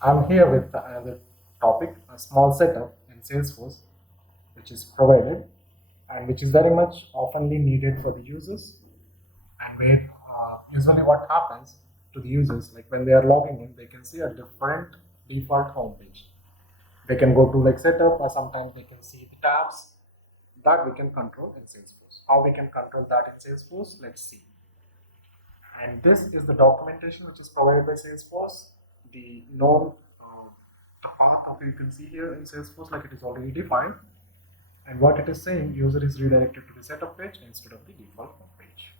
I'm here with another topic, a small setup in Salesforce, which is provided and which is very much oftenly needed for the users, and where usually what happens to the users, like when they are logging in, they can see a different default homepage. They can go to like setup, or sometimes they can see the tabs that we can control in Salesforce. How we can control that in Salesforce, let's see. And this is the documentation which is provided by Salesforce. The known path, okay, you can see here in Salesforce, like it is already defined. And what it is saying, user is redirected to the setup page instead of the default home page.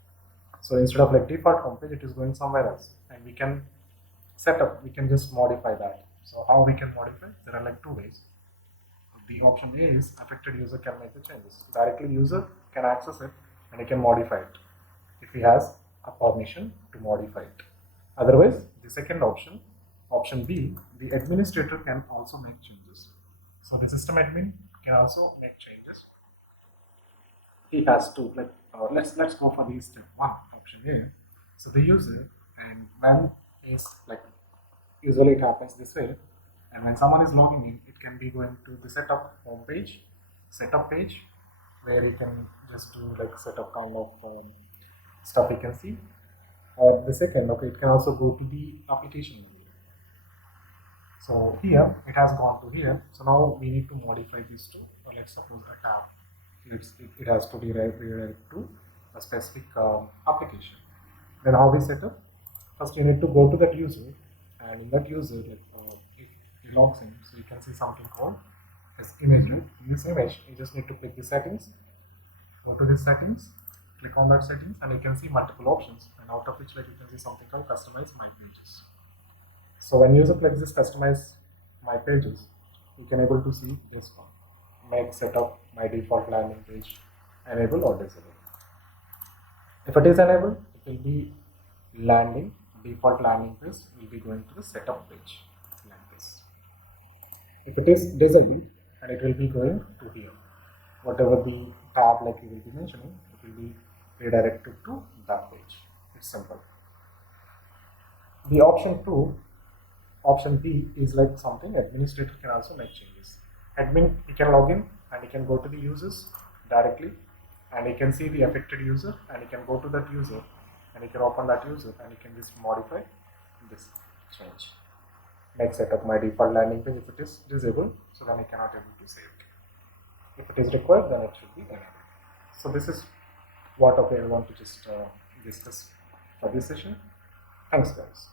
So instead of like default home page, it is going somewhere else. And we can set up, we can just modify that. So how we can modify? There are like two ways. The option A is affected user can make the changes. Directly user can access it and he can modify it if he has a permission to modify it. Otherwise, the second option, option B, the administrator can also make changes. So the system admin can also make changes. He has to like let's go for the step one, option A. So the user, and when is like usually it happens this way, and when someone is logging in, it can be going to the setup home page, setup page, where you can just do like setup kind of stuff you can see. Or the second, okay, it can also go to the application level. So here it has gone to here. So now we need to modify these two. So let's suppose a tab. It has to redirect to a specific application. Then how we set up? First you need to go to that user, and in that user, if he logs in, so you can see something called as image. Right? In this image, you just need to click the settings. Go to the settings, click on that settings, and you can see multiple options. And out of which, like you can see something called customize my pages. So when user clicks this customize my pages, you can able to see this one. Make setup my default landing page enable or disable. If it is enabled, it will be landing, default landing page will be going to the setup page like this. If it is disabled, and it will be going to here. Whatever the tab like you will be mentioning, it will be redirected to that page. It's simple. The option B is like something administrator can also make changes. Admin, he can log in and he can go to the users directly, and he can see the affected user, and he can go to that user and he can open that user and he can just modify this change. Make setup my default landing page if it is disabled, so then he cannot able to save it. If it is required, then it should be enabled. So this is what I want to just discuss for this session. Thanks guys.